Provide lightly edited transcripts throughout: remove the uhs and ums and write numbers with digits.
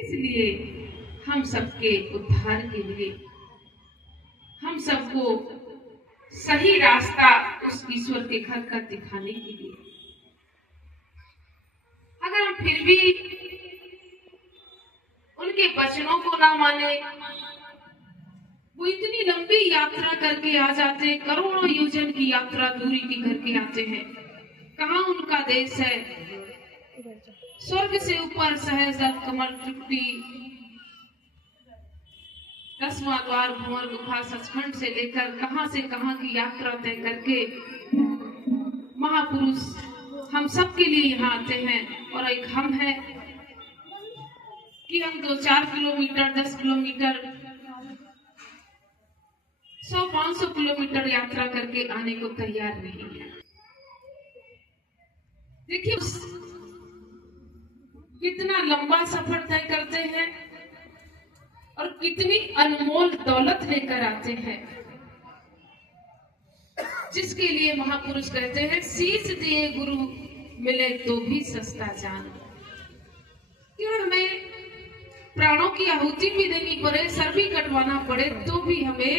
इसलिए हम सबके उद्धार के लिए, हम सबको सही रास्ता उस ईश्वर के घर का दिखाने के लिए, अगर हम फिर भी उनके वचनों को ना माने, वो इतनी लंबी यात्रा करके आ जाते हैं, करोड़ों योजन की यात्रा दूरी की करके आते हैं। कहाँ उनका देश है? स्वर्ग से ऊपर सहज कमल तृप्ति, 10वां द्वार भंवर गुफा सचखंड से लेकर कहां से कहां की यात्रा तय करके महापुरुष हम सब के लिए यहाँ आते हैं। और एक हम है कि हम 2-4 किलोमीटर, 10 किलोमीटर, 100-500 किलोमीटर यात्रा करके आने को तैयार नहीं है। देखिए कितना लंबा सफर तय करते हैं और कितनी अनमोल दौलत लेकर आते हैं, जिसके लिए महापुरुष कहते हैं शीश दिए गुरु मिले तो भी सस्ता जान। क्यों हमें प्राणों की आहुति भी देनी पड़े, सर भी कटवाना पड़े, तो भी हमें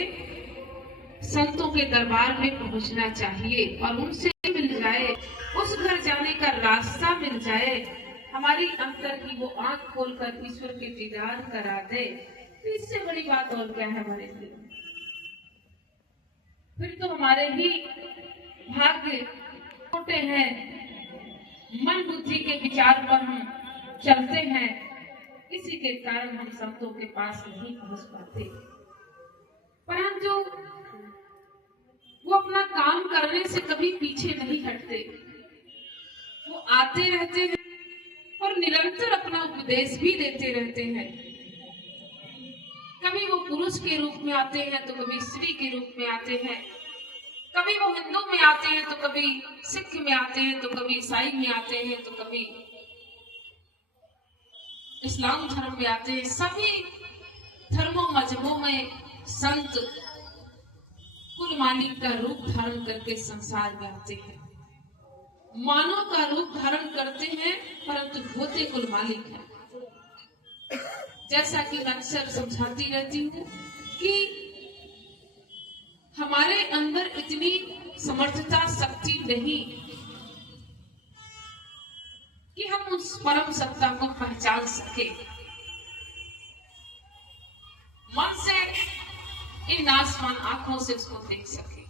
संतों के दरबार में पहुंचना चाहिए और उनसे मिल जाए, उस घर जाने का रास्ता मिल जाए, हमारी अंतर की वो आंख खोलकर ईश्वर के दीदार करा दे। तो इससे बड़ी बात और क्या है हमारे लिए? फिर तो हमारे ही भाग्य छोटे हैं, मन बुद्धि के विचार पर हम चलते हैं, इसी के कारण हम संतों के पास नहीं पहुंच पाते। परंतु वो अपना काम करने से कभी पीछे नहीं हटते, वो आते रहते हैं और निरंतर अपना उपदेश भी देते रहते हैं। कभी वो पुरुष के रूप में आते हैं तो कभी स्त्री के रूप में आते हैं, कभी वो हिंदू में आते हैं तो कभी सिख में आते हैं, तो कभी ईसाई में आते हैं, तो कभी इस्लाम धर्म में आते हैं। सभी धर्मों मजहबों में संत कुल मालिक का रूप धारण करके संसार में आते हैं, मानव का रूप धारण करते हैं, परंतु होते कुल मालिक है। जैसा कि मैं अक्सर समझाती रहती हूँ कि हमारे अंदर इतनी समर्थता, शक्ति नहीं कि हम उस परम सत्ता को पहचान सके, मन से इन नासमान आंखों से उसको देख सके।